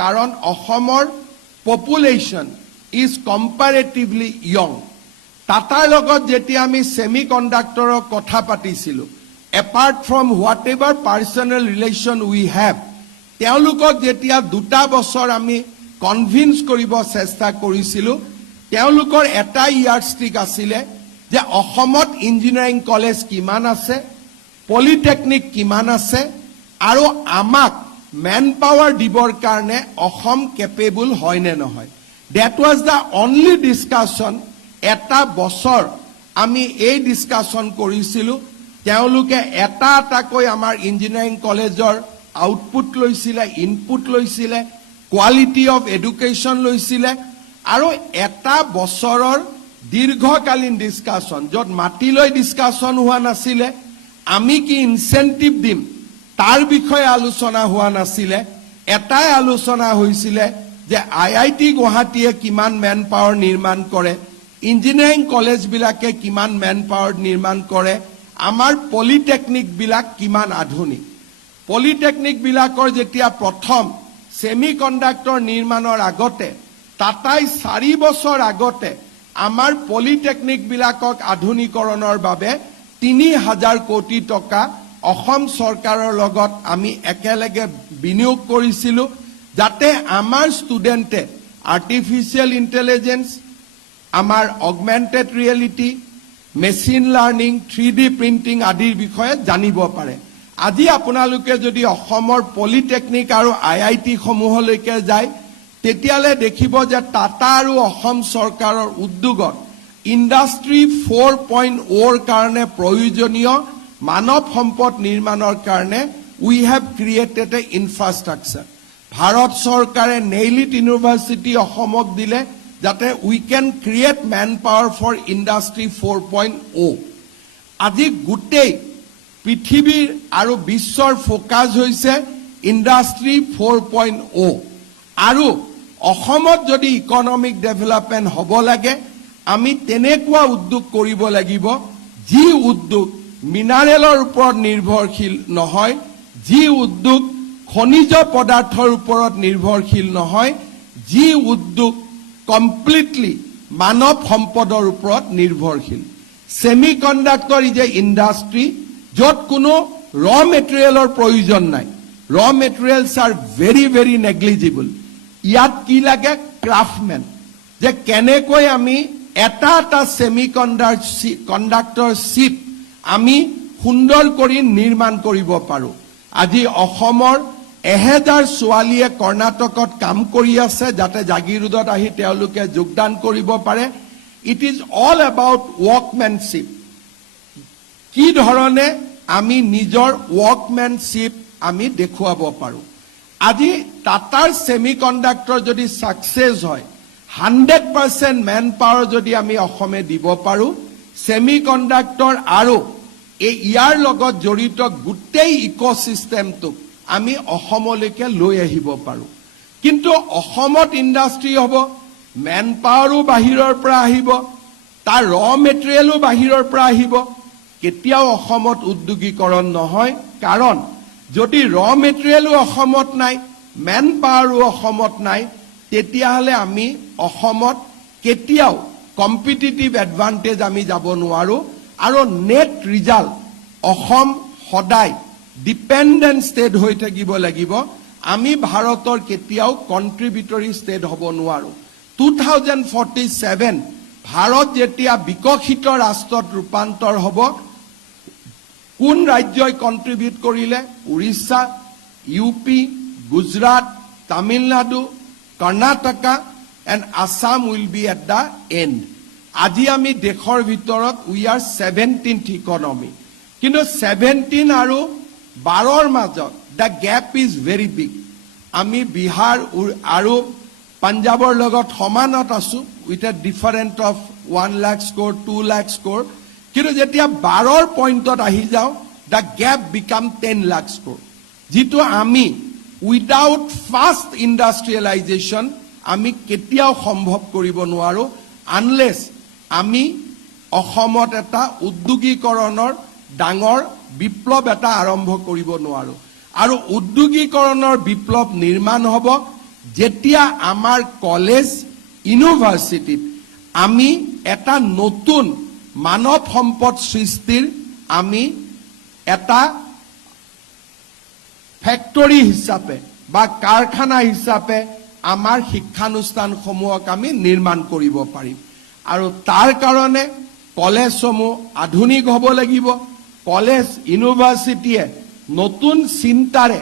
কাৰণ অসমৰ population is কম্পাৰেটিভলি young টাটাৰ লগত যেতিয়া আমি সেমিকণ্ডাক্টৰৰ কথা পাতিছিলোঁ apart from what ever personal relation we have তেওঁলোকক যেতিয়া 2 বছৰ আমি কনভিন্স কৰিব চেষ্টা কৰিছিলোঁ তেওঁলোকৰ এটা ইয়াৰষ্টিক আছিলে যে অসমত ইঞ্জিনিয়াৰিং কলেজ কিমান আছে পলিটেকনিক কিমান আছে আৰু আমাক মেন পাৱাৰ দিবৰ কাৰণে অসম কেপেবল হয় নে নহয় that was the only discussion এটা বছৰ আমি এই ডিসকাশন কৰিছিলোঁ তেওঁলোকে এটাকৈ আমাৰ ইঞ্জিনিয়াৰিং কলেজৰ আউটপুট লৈছিলে ইনপুট লৈছিলে কোৱালিটি অফ এডুকেশ্যন লৈছিলে আৰু এটা বছৰৰ দীৰ্ঘকালীন ডিসকাশন য'ত মাটিলৈ ডিসকাশন হোৱা নাছিলে আমি কি ইনসেন্টিভ দিম তাৰ বিষয়ে আলোচনা হোৱা নাছিলে এটাই আলোচনা হৈছিলে যে আইআইটি গুৱাহাটীয়ে কিমান মেন পাৱাৰ নিৰ্মাণ কৰে ইঞ্জিনিয়াৰিং কলেজ বিলাকে কিমান মেন পাৱাৰ নিৰ্মাণ কৰে আমাৰ পলিটেকনিক বিলাক কিমান আধুনিক পলিটেকনিক বিলাকৰ যেতিয়া প্ৰথম সেমিকণ্ডাক্টৰ নিৰ্মাণৰ আগতে টাটাই 4 বছৰ আগতে আমাৰ পলিটেকনিক বিলাকক আধুনিকৰণৰ বাবে 3000 কোটি টকা অসম চৰকাৰৰ লগত আমি একেলগে বিনিয়োগ কৰিছিলোঁ যাতে আমাৰ ষ্টুডেণ্টে আৰ্টিফিচিয়েল ইন্টেলিজেন্স আমাৰ augmented reality machine learning 3D printing আদিৰ বিষয়ে জানিব পাৰে আজি আপোনালোকে যদি অসমৰ পলিটেকনিক আৰু আইআইটি সমূহলৈকে যায় তেতিয়ালে দেখিব যে টাটা আৰু অসম চৰকাৰৰ উদ্যোগত ইণ্ডাষ্ট্ৰী 4.0 কাৰণে প্ৰয়োজনীয় মানৱ সম্পদ নিৰ্মাণৰ কাৰণে we have created a infrastructure Bharat চৰকাৰে নেইলিট ইউনিভাৰ্চিটি অসমক দিলে যাতে we can create man power for industry 4.0 আজি গোটেই পৃথিৱীৰ আৰু বিশ্বৰ ফোকাস হৈছে ইণ্ডাষ্ট্ৰী 4.0 আৰু অসমত যদি ইকনমিক ডেভেলপমেন্ট হ'ব লাগে আমি তেনেকুৱা উদ্যোগ কৰিব লাগিব যি উদ্যোগ মিনাৰেলৰ ওপৰত নিৰ্ভৰশীল নহয় যি উদ্যোগ খনিজ পদাৰ্থৰ ওপৰত নিৰ্ভৰশীল নহয় যি উদ্যোগ কমপ্লিটলি মানৱ সম্পদৰ ওপৰত নিৰ্ভৰশীল সেমিকণ্ডাক্টৰ ইজ এ ইণ্ডাষ্ট্ৰী য'ত কোনো ৰ মেটেৰিয়েলৰ প্ৰয়োজন নাই ৰ materials R very very negligible ইয়াত কি লাগে ক্ৰাফটমেন যে কেনেকৈ আমি এটা সেমিকণ্ডাক্টৰ চিপ আমি সুন্দৰ কৰি নিৰ্মাণ কৰিব পাৰো আজি অসমৰ 1000 ছোৱালীয়ে কৰ্ণাটকত কাম কৰি আছে যাতে জাগিৰোডত আহি তেওঁলোকে যোগদান কৰিব পাৰে ইট ইজ অল এবাউট ৱৰ্কমেনশ্বিপ কি ধৰণে আমি নিজৰ ৱৰ্কমেনশ্বিপ আমি দেখুৱাব পাৰো আজি টাটাৰ সেমিকণ্ডাক্টৰ যদি সাকসেস হয় 100% মেন পাৱাৰ যদি আমি অসমে দিব পাৰো সেমিকণ্ডাক্টৰ আৰু এই ইয়াৰ লগত জড়িত গোটেই ইকোসিস্টেমটো আমি অসমলৈকে লৈ আহিব পাৰো কিন্তু অসমত ইণ্ডাষ্ট্ৰী হ'ব মেন পাৱাৰো বাহিৰৰ পৰা আহিব তাৰ ৰ মেটেৰিয়েলো বাহিৰৰ পৰা আহিব কেতিয়াও অসমত উদ্যোগীকৰণ নহয় কাৰণ যদি ৰ মেটেৰিয়েলো অসমত নাই মেন পাৱাৰো অসমত নাই তেতিয়াহলে আমি অসমত কেতিয়াও কম্পিটিটিভ এডভান্টেজ আমি যাব নোৱাৰো আৰু নেট ৰিজাল্ট অসম সদায় ডিপেন্ডেন্ট ষ্টেট হৈ থাকিব লাগিব আমি ভাৰতৰ কেতিয়াও কন্ট্ৰিবিউটৰী ষ্টেট হ'ব নোৱাৰো 2047 ভাৰত যেতিয়া বিকশিত ৰাষ্ট্ৰত ৰূপান্তৰ হ'ব কোন ৰাজ্যই কন্ট্ৰিবিউট কৰিলে Orissa UP Gujarat Tamil Nadu Karnataka and Assam will be at the and আজি আমি দেশৰ ভিতৰত উই আৰ 17th ইকনমি কিন্তু 17 আৰু 12ৰ মাজত the gap is very big আমি বিহাৰ আৰু পাঞ্জাবৰ লগত সমানত আছো with a different of 1 lakh score 2 lakh score কিন্তু যেতিয়া 12ৰ পইণ্টত আহি যাওঁ the gap became 10 lakh score যিটো আমি উইদাউট ফাষ্ট ইণ্ডাষ্ট্ৰিয়েলাইজেশ্যন আমি কেতিয়াও সম্ভৱ কৰিব নোৱাৰো আনলেছ আমি অসমত এটা উদ্যোগীকৰণৰ ডাঙৰ বিপ্লৱ এটা আৰম্ভ কৰিব নোৱাৰো আৰু উদ্যোগীকৰণৰ বিপ্লৱ নিৰ্মাণ হ'ব যেতিয়া আমাৰ কলেজ ইউনিভাৰ্চিটিত আমি এটা নতুন মানৱ সম্পদ সৃষ্টিৰ আমি এটা ফ্যাক্টৰী হিচাপে বা কাৰখানা হিচাপে আমাৰ শিক্ষানুষ্ঠানসমূহক আমি নিৰ্মাণ কৰিব পাৰিম আৰু তাৰ কাৰণে কলেজসমূহ আধুনিক হ'ব লাগিব কলেজ ইউনিভাৰ্চিটিয়ে নতুন চিন্তাৰে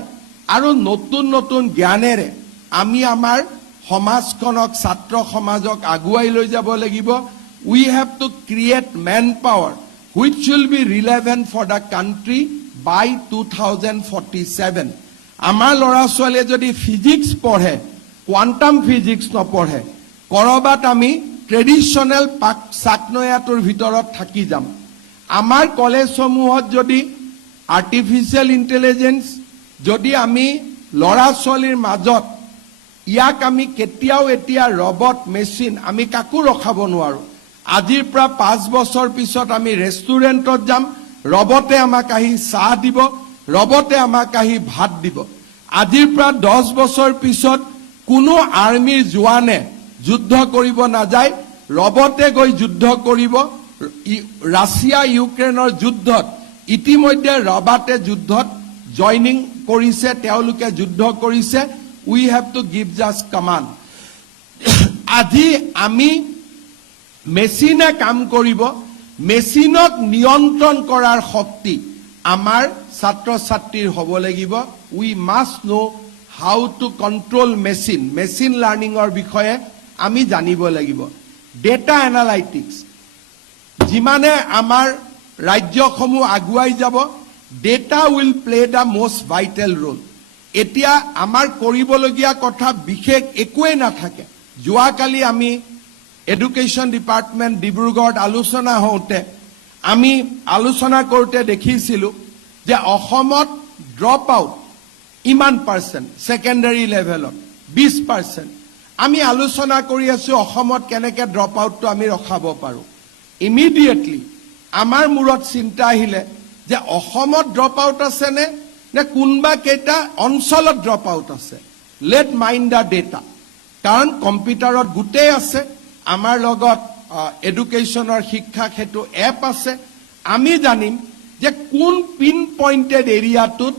আৰু নতুন নতুন জ্ঞানেৰে আমি আমাৰ সমাজখনক ছাত্ৰ সমাজক আগুৱাই লৈ যাব লাগিব we have to create manpower which will be relevant for the country by 2047 আমাৰ ল'ৰা ছোৱালীয়ে যদি ফিজিক্স পঢ়ে কোৱান্টাম ফিজিক্স নপঢ়ে কৰবাত আমি ট্ৰেডিশনেল চাকনয়াটোৰ ভিতৰত থাকি যাম আমাৰ কলেজসমূহত যদি আৰ্টিফিশিয়াল ইন্টেলিজেন্স যদি আমি ল'ৰা ছোৱালীৰ মাজত ইয়াক আমি কেতিয়াও এতিয়া ৰবট মেচিন আমি কাকো ৰখাব নোৱাৰো আজিৰ পৰা 5 বছৰ পিছত আমি ৰেষ্টুৰেণ্টত যাম ৰবটে আমাক আহি চাহ দিব ৰবটে আমাক আহি ভাত দিব আজিৰ পৰা 10 বছৰ পিছত কোনো আৰ্মিৰ জোৱানে যুদ্ধ কৰিব নাযায় ৰবটে গৈ যুদ্ধ কৰিব ৰাছিয়া ইউক্ৰেইনৰ যুদ্ধত ইতিমধ্যে ৰবটে যুদ্ধত জয়নিং কৰিছে তেওঁলোকে যুদ্ধ কৰিছে we have to give just command আজি আমি মেচিনে কাম কৰিব মেচিনক নিয়ন্ত্ৰণ কৰাৰ শক্তি আমাৰ ছাত্ৰ ছাত্ৰীৰ হ'ব লাগিব we must know how to control machine learningৰ বিষয়ে আমি জানিব লাগিব data analytics যিমানে আমাৰ ৰাজ্যসমূহ আগুৱাই যাব data will play the most vital role এতিয়া আমাৰ কৰিবলগীয়া কথা বিশেষ একোৱে নাথাকে যোৱাকালি আমি এডুকেশ্যন ডিপাৰ্টমেন্ট ডিব্ৰুগড়ত আলোচনা হওঁতে আমি আলোচনা কৰোঁতে দেখিছিলো যে অসমত ড্ৰপ আউট ইমান পাৰ্চেন্ট সেকেন্ডাৰী লেভেলত 20% আমি আলোচনা কৰি আছো অসমত কেনেকে ড্ৰপ আউটটো আমি ৰখাব পাৰো ইমিডিয়েটলি আমাৰ মূৰত চিন্তা আহিলে যে অসমত ড্ৰপ আউট আছে নে কোনবা কেইটা অঞ্চলত ড্ৰপ আউট আছে লেট মাইন্ড দা ডেটা কাৰণ কম্পিউটাৰত গুটেই আছে আমাৰ লগত এডুকেশ্যনৰ শিক্ষা হেতু এপ আছে আমি জানিম যে কোন পিন পইন্টেড এৰিয়াটোত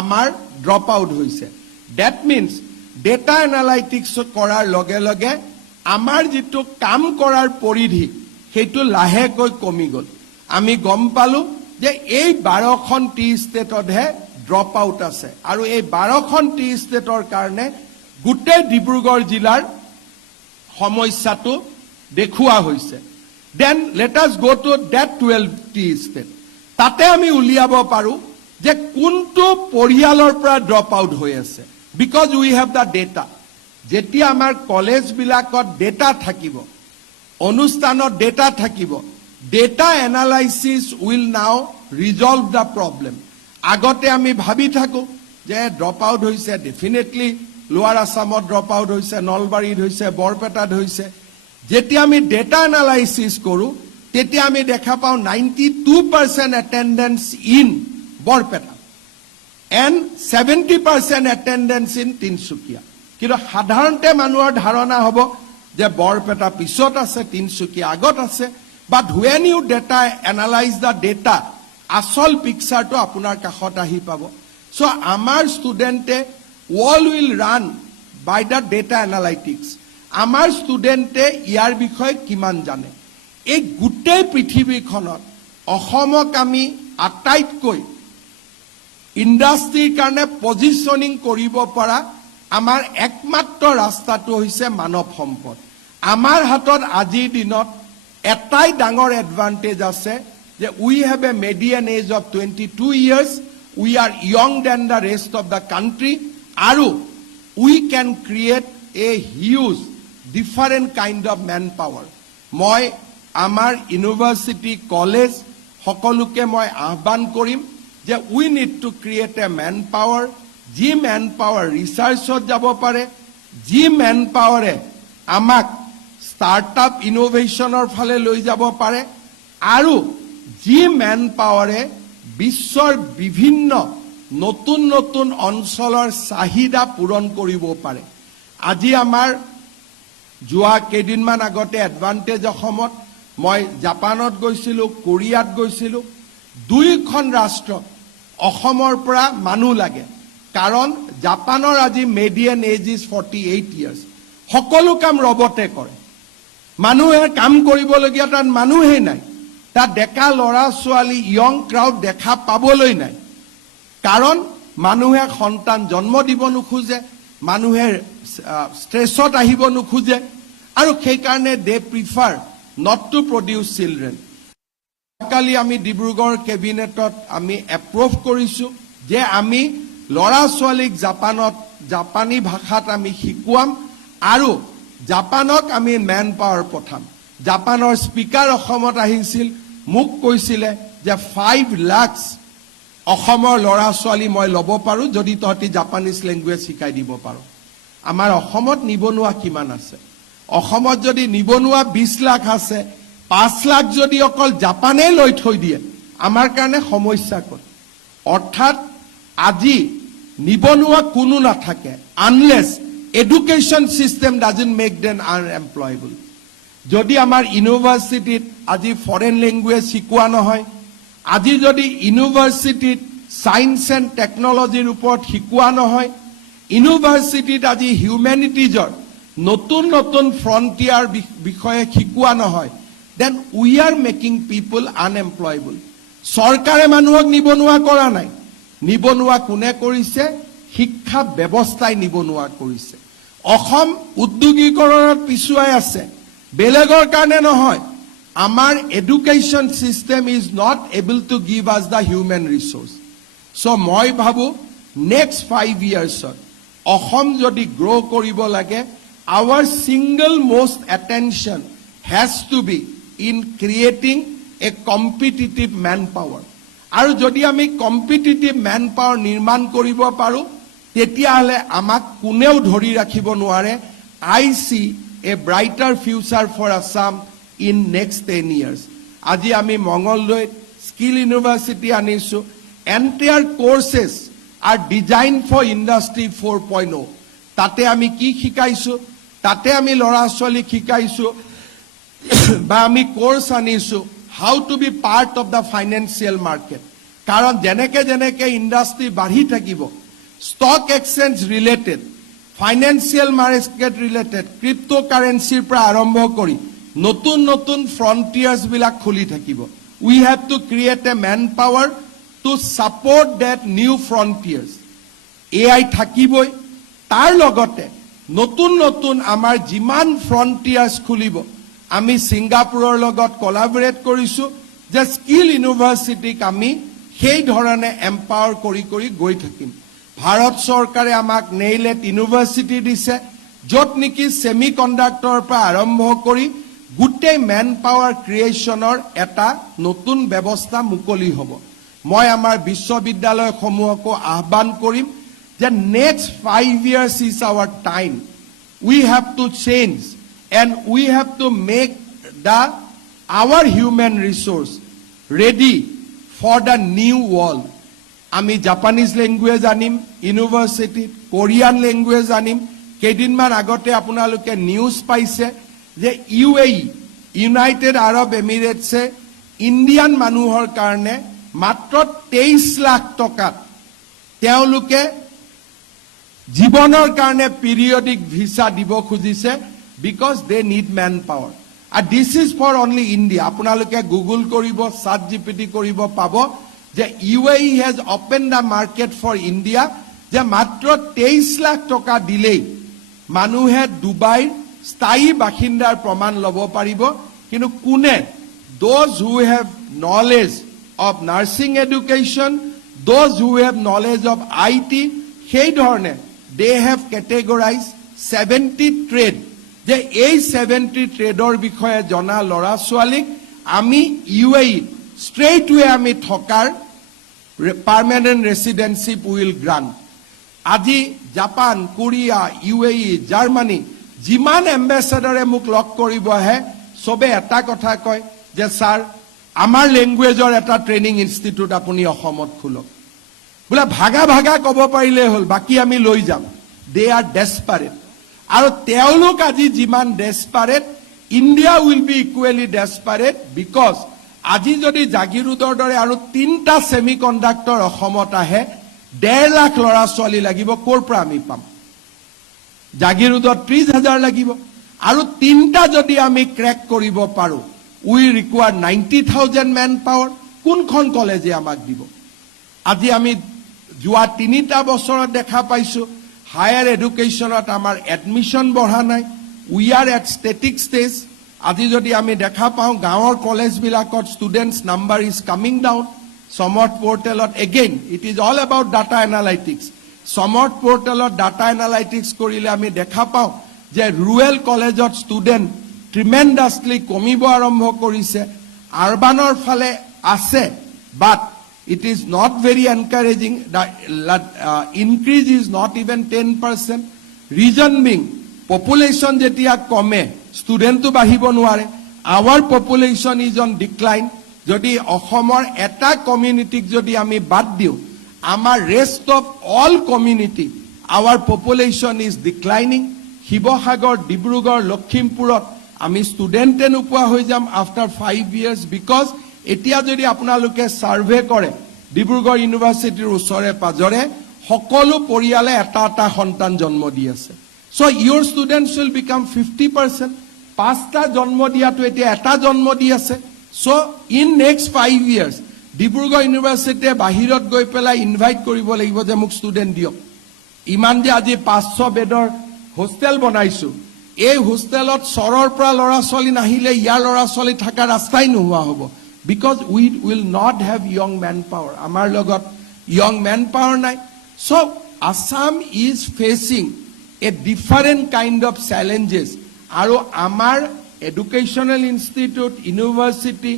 আমাৰ ড্ৰপ আউট হৈছে দ্যাট মিন্স ডেটা এনালাইটিক্স কৰাৰ লগে লগে আমাৰ যেটো কাম কৰাৰ পৰিধি হেতু লাহেকৈ কমি গল আমি গম পালো যে এই 12খন টি ষ্টেটতহে ড্ৰপ আউট আছে আৰু এই 12খন টি ষ্টেটৰ কাৰণে গুটেই ডিব্ৰুগড় জিলাৰ সমস্যাটো দেখুৱা হৈছে then let us go to that 12 টি ষ্টেট তাতে আমি উলিয়াব পাৰো যে কোনটো পৰিয়ালৰ পৰা ড্ৰপ আউট হৈ আছে because we have the data যেতিয়া আমাৰ কলেজ বিলাকত ডেটা থাকিব অনুষ্ঠানত ডেটা থাকিব data analysis will now resolve the problem আগতে আমি ভাবি থাকো যে ড্ৰপ আউট হৈছে ডেফিনেটলি লোৱাৰ আসামত ড্ৰপ আউট হৈছে নলবাৰীত হৈছে বৰপেটাত হৈছে যেতিয়া আমি ডেটা এনালাইসিস কৰো তেতিয়া আমি দেখা পাও 92% attendance in Barpeta and 70% attendance in Tinsukia কিন্তু সাধাৰণতে মানুহৰ ধাৰণা হ'ব যে বৰপেটা পিছত আছে তিনসুকিয়া আগত আছে but when you data analyze the data আসল পিকচাৰটো আপোনাৰ কাষত আহি পাব so আমাৰ ষ্টুডেন্টে all will run by the data analytics আমাৰ ষ্টুডেন্টে ইয়াৰ বিষয়ে কিমান জানে এই গোটেই পৃথিৱীখনত অসমক আমি আটাইতকৈ ইন্ডাষ্ট্ৰীৰ কাৰণে পজিশনিং কৰিব পৰা আমাৰ একমাত্ৰ ৰাস্তাটো হৈছে মানৱ সম্পদ আমাৰ হাতত আজিৰ দিনত এটাই ডাঙৰ এডভান্টেজ আছে যে we have a median age of 22 years we are young then the rest of the country আৰু we can create a huge different kind of man power মই আমাৰ ইউনিভাৰ্সিটি কলেজ সকলোকে মই আহ্বান কৰিম যে we need to create a man power যি man power ৰিসাৰ্চত যাব পাৰে যি ম্যান পাৱাৰে আমাক স্টাৰ্টআপ ইনোভেশনৰ ফালে লৈ যাব পাৰে আৰু যি ম্যান পাৱাৰে বিশ্বৰ বিভিন্ন নতুন নতুন অঞ্চলৰ চাহিদা পূৰণ কৰিব পাৰে আজি আমাৰ যোৱা কেইদিনমান আগতে এডভান্টেজ অসমত মই জাপানত গৈছিলোঁ, কোৰিয়াত গৈছিলোঁ। দুইখন ৰাষ্ট্ৰ অসমৰ পৰা মানুহ লাগে, কাৰণ জাপানৰ আজি মেডিয়ান এজ ইজ 48 years। সকলো কাম ৰবটে কৰে, মানুহে কাম কৰিবলগীয়া তাত মানুহেই নাই। তাত ডেকা ল'ৰা ছোৱালী ইয়ং ক্ৰাউড দেখা পাবলৈ নাই, কাৰণ মানুহে সন্তান জন্ম দিব নোখোজে, মানুহে ষ্ট্ৰেছত আহিব নোখোজে, আৰু সেইকাৰণে they prefer not to produce children. কালি আমি ডিব্ৰুগড় কেবিনেটত আমি এপ্ৰুভ কৰিছোঁ যে আমি ল'ৰা ছোৱালীক জাপানী ভাষাত আমি শিকোৱাম, আৰু জাপানক আমি মেন পাৱাৰ পঠাম। জাপানৰ স্পিকাৰ অসমত আহিছিল, মোক কৈছিলে যে 5 লাখ অসমৰ ল'ৰা ছোৱালী মই ল'ব পাৰোঁ যদি তহঁতি জাপানীজ লেংগুৱেজ শিকাই দিব পাৰোঁ। আমাৰ অসমত নিবনুৱা কিমান আছে? অসমত যদি নিবনুৱা 20 লাখ আছে, 5 লাখ যদি অকল জাপানে লৈ থৈ দিয়ে, আমাৰ কাৰণে সমস্যা ক'ত? অৰ্থাৎ আজি নিবনুৱা কোনো নাথাকে unless education system doesn't make them unemployable. যদি আমাৰ ইউনিভাৰ্চিটিত আজি ফৰেন লেংগুৱেজ শিকোৱা নহয়, আজি যদি ইউনিভাৰ্চিটিত ছায়েন্স এণ্ড টেকনলজিৰ ওপৰত শিকোৱা নহয়, ইউনিভাৰ্চিটিত আজি হিউমেনিটিজৰ নতুন নতুন ফ্ৰণ্টিয়াৰ বিষয়ে শিকোৱা নহয়, দেন উই আৰ মেকিং পিপল আনএমপ্লয়েবল। চৰকাৰে মানুহক নিবনুৱা কৰা নাই, নিবনুৱা কোনে কৰিছে? শিক্ষা ব্যৱস্থাই নিবনুৱা কৰিছে। অসম উদ্যোগীকৰণত পিছুৱাই আছে, বেলেগৰ কাৰণে নহয়। আমাৰ education system is not able to give আছ দ্য হিউমেন ৰিচোৰ্চ। চ' মই ভাবোঁ নেক্সট 5 yearsত অসম যদি গ্ৰ' কৰিব লাগে, our single most attention has to be in creating a competitive manpower. আৰু যদি আমি কম্পিটিটিভ মেন পাৱাৰ নিৰ্মাণ কৰিব পাৰোঁ, তেতিয়াহ'লে আমাক কোনেও ধৰি ৰাখিব নোৱাৰে। I see a brighter future for Assam in next 10 years। আজি আমি মঙলদৈত স্কিল ইউনিভাৰ্চিটি আনিছোঁ। Entire courses are design for industry 4.0। তাতে আমি কি শিকাইছোঁ? তাতে আমি ল'ৰা ছোৱালীক শিকাইছোঁ বা আমি কোৰ্চ আনিছোঁ how to be part of the financial market. কাৰণ যেনেকে যেনেকে ইণ্ডাষ্ট্ৰি বাঢ়ি থাকিব, stock exchange related, financial market related, crypto কাৰেঞ্চিৰ পৰা আৰম্ভ কৰি নতুন নতুন ফ্ৰণ্টিয়াৰ্ছবিলাক খুলি থাকিব। We have to create a man power to support that new frontiers. AI থাকিবই, তাৰ লগতে নতুন নতুন আমাৰ যিমান ফ্ৰণ্টিয়াৰ্ছ খুলিব, আমি ছিংগাপুৰৰ লগত কলাবৰেট কৰিছোঁ যে স্কিল ইউনিভাৰ্চিটিক আমি সেই ধৰণে এম্পাৱাৰ কৰি কৰি গৈ থাকিম। ভাৰত চৰকাৰে আমাক নেইলেট ইউনিভাৰ্চিটি দিছে, য'ত নেকি ছেমি কণ্ডাক্টৰৰ পৰা আৰম্ভ কৰি গোটেই মেন পাৱাৰ ক্ৰিয়েশ্যনৰ এটা নতুন ব্যৱস্থা মুকলি হ'ব। মই আমাৰ বিশ্ববিদ্যালয়সমূহকো আহ্বান কৰিম যে next 5 years is our time. We have to change and we have to make our human resource ready for the new world. আমি জাপানিজ লেংগুৱেজ আনিম ইউনিভাৰ্চিটিত, কোৰিয়ান লেংগুৱেজ আনিম। কেইদিনমান আগতে আপোনালোকে নিউজ পাইছে যে UAE, ইউনাইটেড আৰব এমিৰেটছে ইণ্ডিয়ান মানুহৰ কাৰণে মাত্ৰ 23 লাখ টকাত তেওঁলোকে জীৱনৰ কাৰণে পিৰিয়ডিক ভিছা দিব খুজিছে, because they need man power. আৰু this is for only India. আপোনালোকে গুগল কৰিব, ChatGPT কৰিব, পাব যে UAE has open the market for India, যে মাত্ৰ 23 লাখ টকা দিলেই মানুহে ডুবাইৰ স্থায়ী বাসিন্দাৰ প্ৰমাণ ল'ব পাৰিব। কিন্তু কোনে? Those who have knowledge of nursing education, those who have knowledge of IT, সেই ধৰণে দে হেভ কেটেগৰাইজ 70 ট্ৰেড, যে এই 70 ট্ৰেডৰ বিষয়ে জনা ল'ৰা ছোৱালীক আমি UAE ষ্ট্ৰেইট ৱে আমি থকাৰ পাৰ্মানেণ্ট ৰেচিডেঞ্চিপ উইল গ্ৰাণ্ট। আজি জাপান, কোৰিয়া, UAE, জাৰ্মানী যিমান এম্বেচাডাৰে মোক লগ কৰিব আহে, চবে এটা কথা কয় যে ছাৰ আমাৰ লেংগুৱেজৰ এটা ট্ৰেইনিং ইনষ্টিটিউট আপুনি অসমত খোলক। বোলে ভাগা ভাগা ক'ব পাৰিলে হ'ল, বাকী আমি লৈ যাম। They are desperate. আৰু তেওঁলোক আজি যিমান desperate India will be equally desperate because আজি যদি জাগিৰোডৰ দৰে আৰু 3টা সেমি কণ্ডাক্টৰ অসমত আহে 1.5 লাখ ল'ৰা ছোৱালী লাগিব ক'ৰ পৰা আমি পাম জাগিৰোডত 30,000 লাগিব আৰু 3টা যদি আমি ক্ৰেক কৰিব পাৰো উই ৰিকোয়াৰ 90,000 ম্যান পাৱাৰ কোনখন কলেজে আমাক দিব আজি আমি যোৱা 3টা বছৰত দেখা পাইছো হায়াৰ এডুকেশ্যনত আমাৰ এডমিশন বঢ়া নাই we are at static stage আজি যদি আমি দেখা পাওঁ গাঁৱৰ কলেজবিলাকত students number is coming down Samarth পোৰ্টেলত again it is all about data analytics Samarth পোৰ্টেলত ডাটা এনালাইটিক্স কৰিলে আমি দেখা পাওঁ যে ৰুৰেল কলেজত ষ্টুডেণ্ট ট্ৰিমেণ্ডাছলি কমিব আৰম্ভ কৰিছে আৰবানৰ ফালে আছে বাট it is not very encouraging. The increase is not even 10%. Reason being, population jetia kome, student to bahibo nuare. Our population is on decline. Jodi Ohomor eta community jodi ami bad diu. Amar rest of all community, our population is declining. Hibohagor, Dibrugarh, Lakhimpurot, ami student enupua hoi jam after 5 years because এতিয়া যদি আপোনালোকে survey কৰে ডিব্ৰুগড় ইউনিভাৰ্সিটিৰ ওচৰে পাজৰে সকলো পৰিয়ালে এটা সন্তান জন্ম দি আছে so your students will become 50% 5টা জন্ম দিয়াটো এতিয়া এটা জন্ম দি আছে so in next 5 years Dibrugarh ইউনিভাৰ্সিটিয়ে বাহিৰত গৈ পেলাই ইনভাইট কৰিব লাগিব যে মোক স্টুডেন্ট দিয়ক ইমান যে আজি 500 বেডৰ হোস্টেল বনাইছো এই হোস্টেলত সৰৰ পৰা লৰা ছোৱালী নাহিলে ইয়াৰ লৰা ছোৱালী থকা ৰাস্তাই নোহোৱা হ'ব because we will not have young manpower amar logot young manpower nai so Assam is facing a different kind of challenges aru amar educational institute university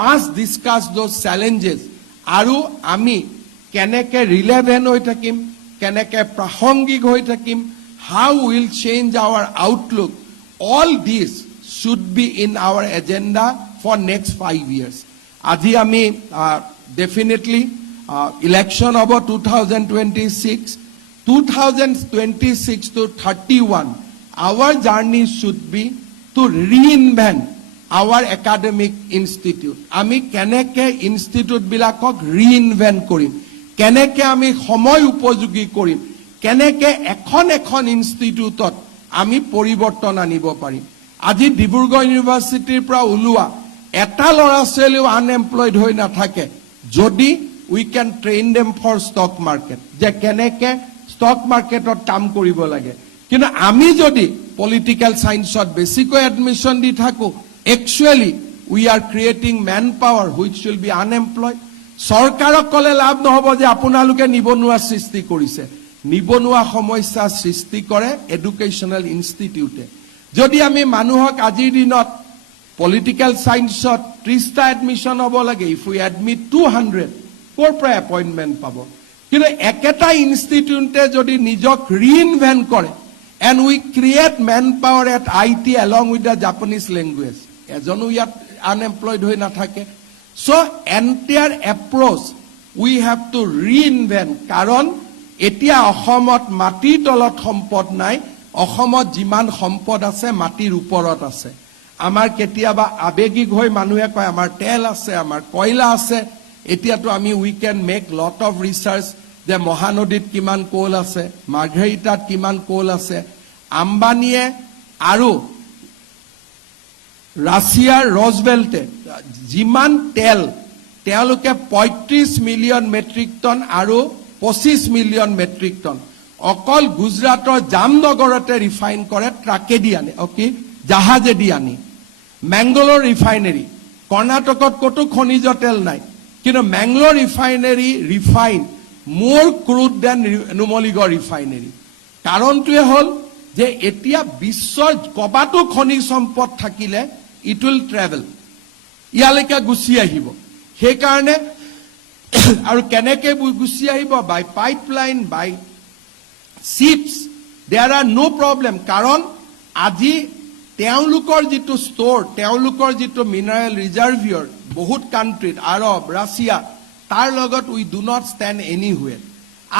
must discuss those challenges aru ami keneke relevant hoi thakim keneke prahongik hoi thakim how will change our outlook all this should be in our agenda for next 5 years. Aji ami definitely election about 2026 to 31. Our journey should be to reinvent our academic institute. Ami keneke institute bilakok reinvent korim. Keneke ami somoy upojogi korim. Keneke ekhon instituteot ami poriborton anibo parim. Aji Dibrugarh University pra ulua eta lora ছোৱালীও unemployed হৈ নাথাকে যদি we can train them for stock market যে কেনেকে stock marketত কাম কৰিব লাগে কিন্তু আমি যদি পলিটিক্যাল সায়েন্সত বেসিকৈ এডমিশন দি থাকো actually we are creating manpower which will be unemployed সৰকাৰক কলে লাভ নহব যে আপোনালোকে নিবনুৱা সৃষ্টি কৰিছে নিবনুৱা সমস্যা সৃষ্টি কৰে এডুকেশনাল ইনষ্টিটিউটে যদি আমি মানুহক আজিৰ দিনত political science 30টা admission hobo lage if we admit 200 corporate appointment pabo কিন্তু একটা institute jodi nijok reinvent kore and we create manpower at IT along with the Japanese language ejonu yat unemployed hoi na thake so entire approach we have to reinvent karon etia ohomot mati tolot সম্পদ নাই ohomot jiman সম্পদ আছে মাটিৰ ওপৰত আছে আমাৰ কেতিয়াবা আবেগিক হৈ মানুহে কয় আমাৰ তেল আছে আমাৰ কয়লা আছে এতিয়াতো আমি we can make lot of research যে মহানদীত কিমান কোল আছে মাৰ্ঘেৰিটাত কিমান কোল আছে আম্বানিয়ে আৰু ৰাছিয়াৰ ৰজভেল্টে যিমান তেল তেওঁলোকে 35 মিলিয়ন মেট্ৰিক টন আৰু 25 মিলিয়ন মেট্ৰিক টন অকল গুজৰাটৰ জামনগৰতে ৰিফাইন কৰে ট্ৰাকেদি আনে ওকে জাহাজেদি আনি Mangalore refinery Karnataka koto khonijo tel nai কিন্তু Mangalore refinery refine more crude than Numaligarh refinery কাৰণটোৱে হল যে এতিয়া বিশ্বৰ কবাটো খনিজ সম্পদ থাকিলে it will travel ইয়ালৈকে গুছি আহিব সেই কাৰণে আৰু কেনেকে গুছি আহিব by pipeline by ships there are no problem কাৰণ আজি তেওঁলোকৰ যিটো ষ্টৰ তেওঁলোকৰ যিটো মিনাৰেল ৰিজাৰ্ভিয়ৰ বহুত কান্ট্ৰিত আৰব ৰাছিয়া তাৰ লগত উই ডু নট ষ্টেণ্ড এনিহুৱেৰ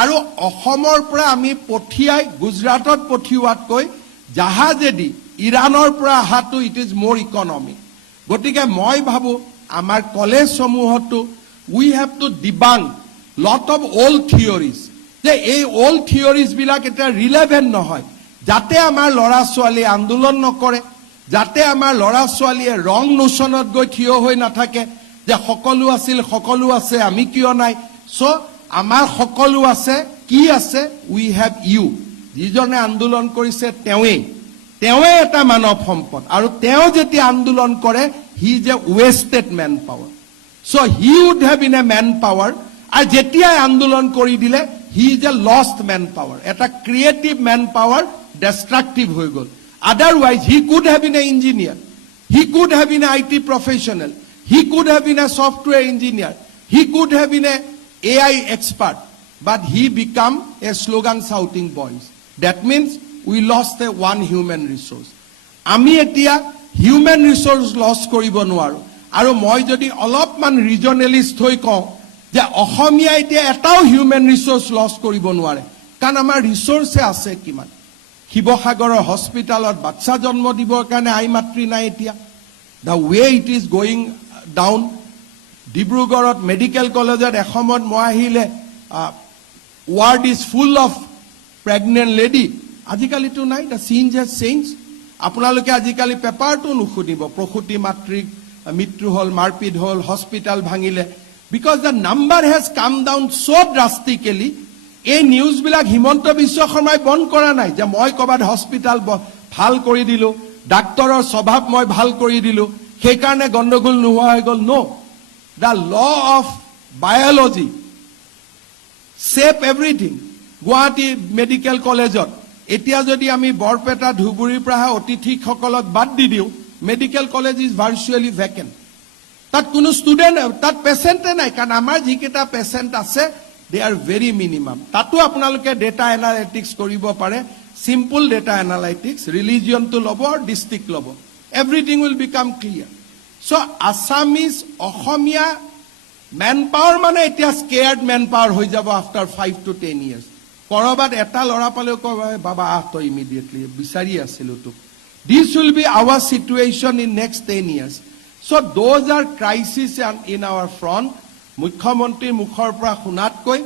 আৰু অসমৰ পৰা আমি পঠিয়াই গুজৰাটত পঠিওৱাতকৈ জাহাজেদি ইৰাণৰ পৰা অহাটো ইট ইজ মোৰ ইকনমি গতিকে মই ভাবো আমাৰ কলেজ সমূহতো we have to debunk lot of old theories যে এই ওল্ড থিয়ৰিজ বিলাক এটা ৰিলেভেন্ট নহয় যাতে আমাৰ ল'ৰা ছোৱালীয়ে আন্দোলন নকৰে যাতে আমাৰ ল'ৰা ছোৱালীয়ে ৰং নোচনত গৈ থিয় হৈ নাথাকে যে সকলো আছিল সকলো আছে আমি কিয় নাই সো আমাৰ সকলো আছে কি আছে উই হেভ ইউ যিজনে আন্দোলন কৰিছে তেওঁৱে এটা মানৱ সম্পদ আৰু তেওঁ যেতিয়া আন্দোলন কৰে he is a wasted manpower so he would have in a man power আৰু যেতিয়া আন্দোলন কৰি দিলে he is a lost manpower এটা ক্ৰিয়েটিভ মেন পাৱাৰ ডিষ্ট্ৰাকটিভ হৈ গ'ল otherwise he could have been an engineer he could have been an IT professional he could have been a software engineer he could have been a AI expert but he become a slogan shouting boys that means we lost a one human resource ami etia human resource loss koribo noaru aru moi jodi olopman regionalist hoi ko je ohomia etia etao human resource loss koribo noare kan amar resource ase kiman শিৱসাগৰৰ হস্পিটালত বাচ্চা জন্ম দিবৰ কাৰণে আই মাতৃ নাই এতিয়া দা ৱে it is going down ডিব্ৰুগড়ত medical কলেজত এসময়ত মই আহিলে ward is full of pregnant lady আজিকালিতো নাই দা চিঞ্জ হেজ চেঞ্জ আপোনালোকে আজিকালি পেপাৰটো নুশুনিব প্ৰসূতি মাতৃক মৃত্যু হ'ল মাৰপিট হ'ল হস্পিটাল ভাঙিলে বিকজ দ্য নাম্বাৰ হেজ কাম ডাউন চ' ড্ৰাষ্টিকেলি এই নিউজ বিলাক হিমন্ত বিশ্ব শৰ্মাই বন্ধ কৰা নাই যে মই কবাত হস্পিটাল ভাল কৰি দিলো ডাক্তৰৰ স্বভাৱ মই ভাল কৰি দিলো সেই কাৰণে গণ্ডগোল নোহোৱা হৈ গ'ল নো দা law of biology save everything Guwahati medical কলেজত এতিয়া যদি আমি বৰপেটা ধুবুৰীৰ পৰা অতিথিসকলক বাদ দি দিওঁ medical college is virtually vacant তাত কোনো ষ্টুডেণ্ট তাত পেচেণ্টে নাই কাৰণ আমাৰ যিকেইটা পেচেণ্ট আছে they are very minimum tatu apnaloke data analytics koribo pare simple data analytics religion to lobo or district lobo everything will become clear so Assamese ohomia manpower mane etia scared manpower hoi jabo after 5 to 10 years korobat eta lora pale ko baba to immediately bisari asilu to this will be our situation in next 10 years so those are crises in our front মুখ্যমন্ত্ৰী মুখৰ পৰা শুনাতকৈ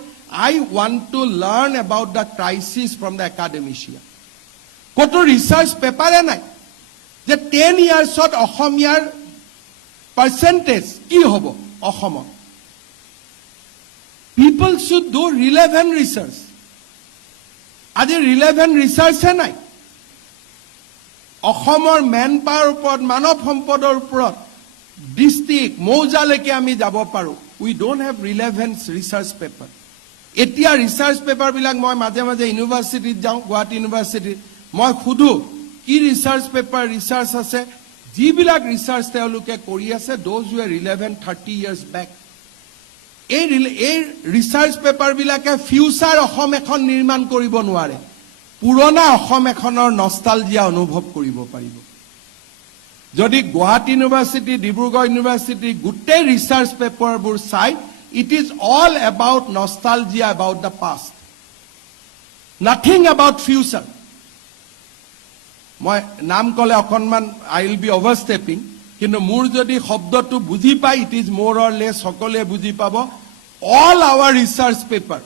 I want to learn about the crisis from the academia. কত research পেপাৰে নাই যে 10 ইয়াৰ্ছত অসমীয়াৰ percentage কি হ'ব অসমত people should do relevant research আজি relevant research নাই অসমৰ মেন পাৱাৰ ওপৰত মানৱ সম্পদৰ ওপৰত ডিস্ট্ৰিক্ট মৌজালৈকে আমি যাব পাৰো we don't have relevant research paper etia research paper bilak moi maje maje university jao Guwahati university moi khudu ki research paper research ase ji bilak research teoluke kori ase those were relevant 30 years back ei research paper bilake future Assam এখন নিৰ্মাণ কৰিব নোৱাৰে পুৰণা অসম এখনৰ nostalgia অনুভৱ কৰিব পাৰিব যদি গুৱাহাটী ইউনিভাৰ্সিটি ডিব্ৰুগড় ইউনিভাৰ্সিটি গুটে ৰিসাৰ্চ পেপাৰ বুৰ চাই it is all about nostalgia about the past nothing about future মই নাম কলে অকনমান I will be overstepping কিন্তু মোৰ যদি শব্দটো বুজি পাই it is more or less সকলে বুজি পাব all our research paper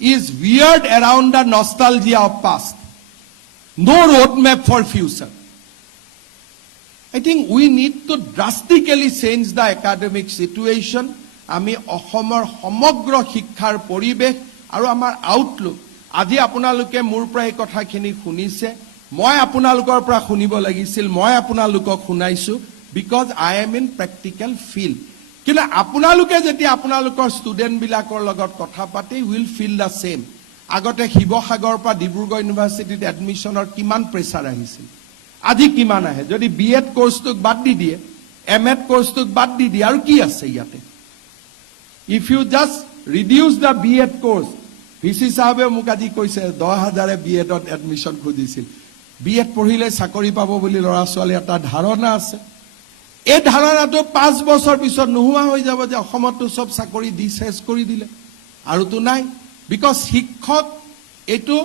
is weird around the nostalgia of past no road map for future I think we need to drastically change the academic situation. Ami Ohomor homogro শিক্ষাৰ পৰিবেশ আৰু আমাৰ Outlook আজি আপোনালোকে মোৰ পৰা এই কথাখিনি শুনিছে মই আপোনালোকৰ পৰা শুনিব লাগিছিল মই আপোনালোকক শুনাইছো because I am in practical field কিন্তু আপোনালোকে যেতিয়া আপোনালোকৰ ষ্টুডেন্ট বিলাকৰ লগত কথা পাতি will feel the same আগতে শিৱসাগৰৰ পৰা ডিব্ৰুগড় ইউনিভাৰ্সিটিত এডমিশনৰ কিমান প্ৰেছাৰ আহিছিল আজি কিমান আহে যদি বিএড কোৰ্সটোক বাদ দি দিয়ে এমএড কোৰ্সটোক বাদ দি দিয়ে আৰু কি আছে ইয়াতে if you just reduce the B.Ed course VC সাহেবে মোক আজি কৈছে 10000 B.Edত এডমিশন খুজিছিল B.Ed পঢ়িলে চাকৰি পাব বুলি লৰা ছোৱালী এটা ধাৰণা আছে এই ধাৰণাটো 5 বছৰ পিছত নোহোৱা হৈ যাব যে অসমতো সব চাকৰি দি শেষ কৰি দিলে আৰু তো নাই বিকজ শিক্ষক এটো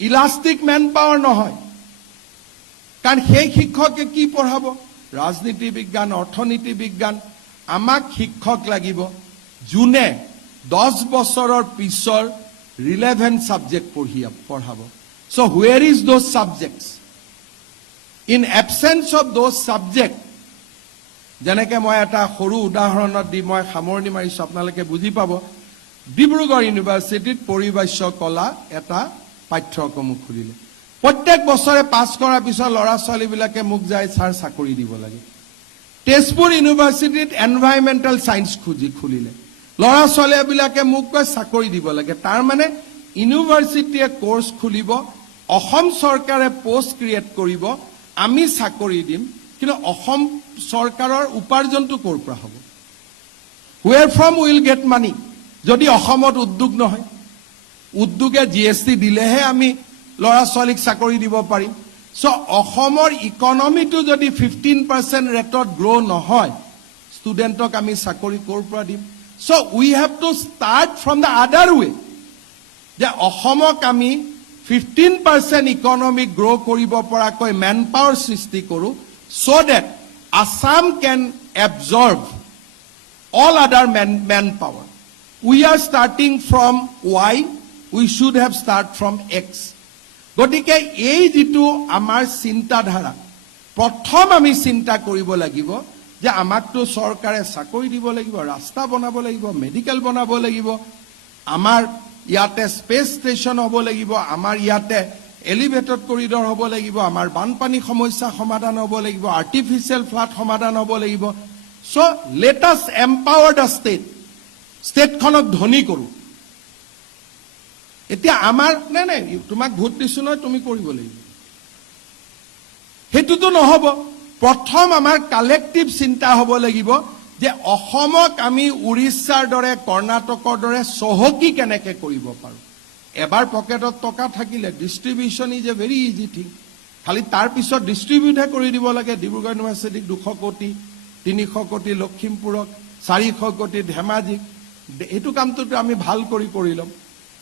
ইলাস্টিক ম্যান পাৱাৰ নহয় কাৰণ সেই শিক্ষকে কি পঢ়াব ৰাজনীতি বিজ্ঞান অৰ্থনীতি বিজ্ঞান আমাক শিক্ষক লাগিব যোনে 10 বছৰৰ পিছৰ ৰিলেভেন্ট সাবজেক্ট পঢ়াব so where is those subjects in absence of those subject যেনেকে মই এটা সৰু উদাহৰণত দি মই সামৰণি মাৰিছো আপোনালোকে বুজি পাব ডিব্ৰুগড় ইউনিভাৰ্চিটিত পৰিভাষ্য কলা এটা পাঠ্যক্ৰম খুলিলে প্ৰত্যেক বছৰে পাছ কৰাৰ পিছত লৰা ছোৱালীবিলাকে মুখ যায় ছাৰ চাকৰি দিব লাগে তেজপুৰ ইউনিভাৰ্চিটিত এনভাইৰনমেন্টাল সায়েন্স খুলিলে লৰা ছোৱালীবিলাকে মুখ কয় চাকৰি দিব লাগে তাৰ মানে ইউনিভাৰ্চিটিয়ে কোৰ্স খুলিব অসম চৰকাৰে পোষ্ট ক্ৰিয়েট কৰিব আমি চাকৰি দিম কিন্তু অসম চৰকাৰৰ উপাৰ্জনটো কৰ পৰা হ'ব where from will get money যদি অসমত উদ্যোগ নহয় উদ্যোগে জিএসটি দিলেহে আমি লৰা ছোৱালীক চাকৰি দিব পাৰিম সো অসমৰ ইকনমিটো যদি 15% ৰেটত গ্ৰো নহয় ষ্টুডেন্টক আমি চাকৰি কৰ পৰা দিম so we have to start from the other way যে অসমক আমি 15% ইকনমিক গ্ৰো কৰিব পৰাকৈ ম্যান পাৱাৰ সৃষ্টি কৰো so that Assam can absorb all other manpower. We are starting from Y, we should have started from X. গতিকে এই যেটো আমাৰ চিন্তাধাৰা প্ৰথম আমি চিন্তা কৰিব লাগিব যে আমাকটো চৰকাৰে চাকৰি দিব লাগিব ৰাস্তা বনাব লাগিব মেডিকেল বনাব লাগিব আমাৰ ইয়াতে স্পেস ষ্টেচন হ'ব লাগিব আমাৰ ইয়াতে এলিভেটেড কৰিডৰ হ'ব লাগিব আমাৰ বানপানী সমস্যা সমাধান হ'ব লাগিব আৰ্টিফিশিয়াল ফ্লাড সমাধান হ'ব লাগিব সো লেট আস এম্পাৱাৰ দা ষ্টেটখনক ধনী কৰো এতিয়া আমাৰ নাই তোমাক ভোট দিছো নহয় তুমি কৰিব লাগিব হেতুটো নহব প্ৰথম আমাৰ কালেক্টিভ চিন্তা হ'ব লাগিব যে অসমক আমি উৰিষ্যাৰ দৰে কৰ্ণাটকৰ দৰে সহকি কেনেকে কৰিব পাৰো এবাৰ পকেটত টকা থাকিলে distribution is a very easy thing খালি তাৰ পিছত ডিস্ট্ৰিবিউট কৰি দিব লাগে ডিব্ৰুগড় ইউনিভাৰ্চিটিক 200 কোটি 300 কোটি লখিমপুৰক 400 কোটি ধেমাজিক এটো কামটো আমি ভাল কৰি কৰিলম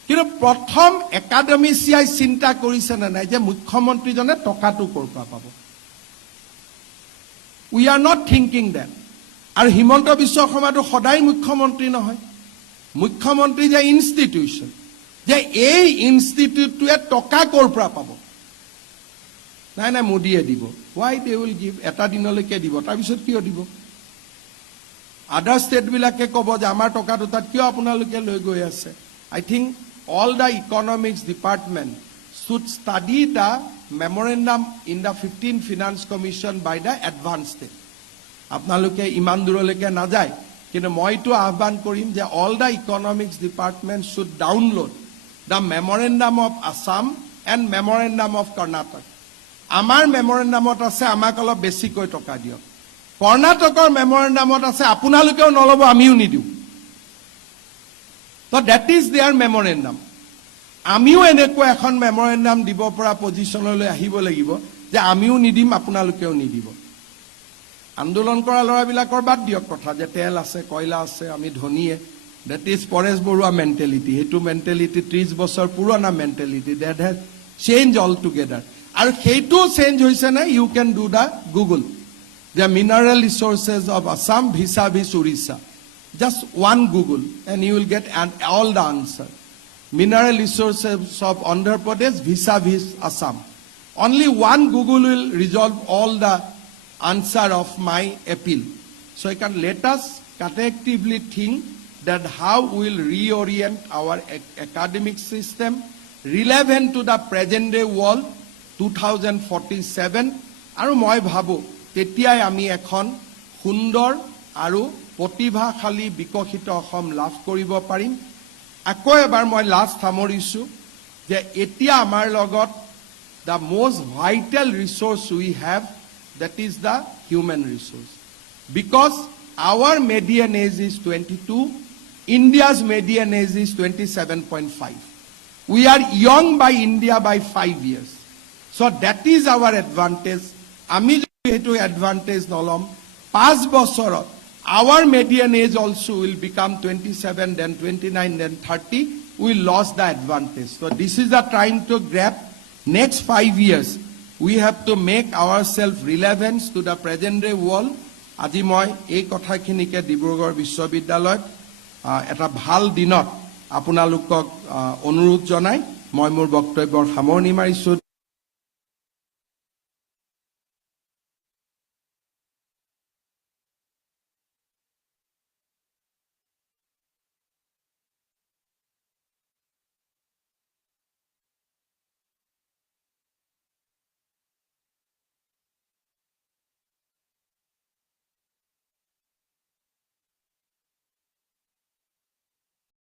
কিন্তু প্ৰথম একাডেমিচিয়াই চিন্তা কৰিছে না নাই যে মুখ্যমন্ত্ৰীজনে টকাটো কৰ পৰা পাব we are not thinking that আৰু হিমন্ত বিশ্ব শৰ্মাটো সদায় মুখ্যমন্ত্ৰী নহয় মুখ্যমন্ত্ৰী যে ইনষ্টিটিউচন যে এই ইনষ্টিটিউটটোৱে টকা কৰ পৰা পাব নাই মোদীয়ে দিব why they will give এটা দিনলৈকে দিব তাৰ পিছত কিয় দিব আদাৰ ষ্টেট বিলাকে ক'ব যে আমাৰ টকাটো তাত কিয় আপোনালোকে লৈ গৈ আছে I think all the economics department should study the memorandum in the 15th Finance Commission by the advanced state আপোনালোকে ইমান দূৰলৈকে না যায় কিন্তু মইতো আহ্বান কৰিম যে all the economics department should download the memorandum of Assam and memorandum of Karnataka আমাৰ মেমৰেন্ডামত আছে আমাক অলপ বেছিকৈ টকা দিয়ক কৰ্ণাটকৰ মেমৰেন্ডামত আছে আপোনালোকেও নলব আমিও নিদিও তো দ্যাট ইজ देयर মেমৰেন্ডাম আমিও এনেকুৱা এখন মেমৰেন্ডাম দিব পৰা পজিশনলৈ আহিব লাগিব যে আমিও নিদিম আপোনালোকেও নিদিব আন্দোলন কৰা লৰাবিলাকৰ বাদ দিয়ক কথা যে তেল আছে কয়লা আছে আমি ধনীয়ে that is Paresh Barua mentality হেতু মেন্টালিটি 30 বছৰ পুৰণা mentality that has changed altogether আৰু হেতু চেঞ্জ হৈছে না you can do the google the mineral resources of Assam vis-a-vis Orissa just one google and you will get all the answer mineral resources of Andhra Pradesh vis-a-vis Assam only one google will resolve all the answer of my appeal so I can let us collectively think that how we will reorient our academic system relevant to the present day world 2047 আৰু মই ভাবো তেতিয়াই আমি এখন সুন্দৰ আৰু প্ৰতিভাশালী বিকশিত অসম লাভ কৰিব পাৰিম আকৌ এবাৰ মই লাষ্ট সামৰিছো যে এতিয়া আমাৰ লগত the most vital resource we have that is the human resource because our median age is 22 India's median age is 27.5 we are young by India by 5 years so that is our advantage আমি যেটো advantage নলম 5 বছৰত our median age also will become 27 then 29 then 30 we lost the advantage so this is the trying to grab next 5 years we have to make ourselves relevant to the present day world. আজি মই এই কথাখিনিকে ডিব্ৰুগড় বিশ্ববিদ্যালয়ত এটা ভাল দিনত আপোনালোকক অনুৰোধ জনাই মই মোৰ বক্তব্যৰ সামৰণি মাৰিছোঁ।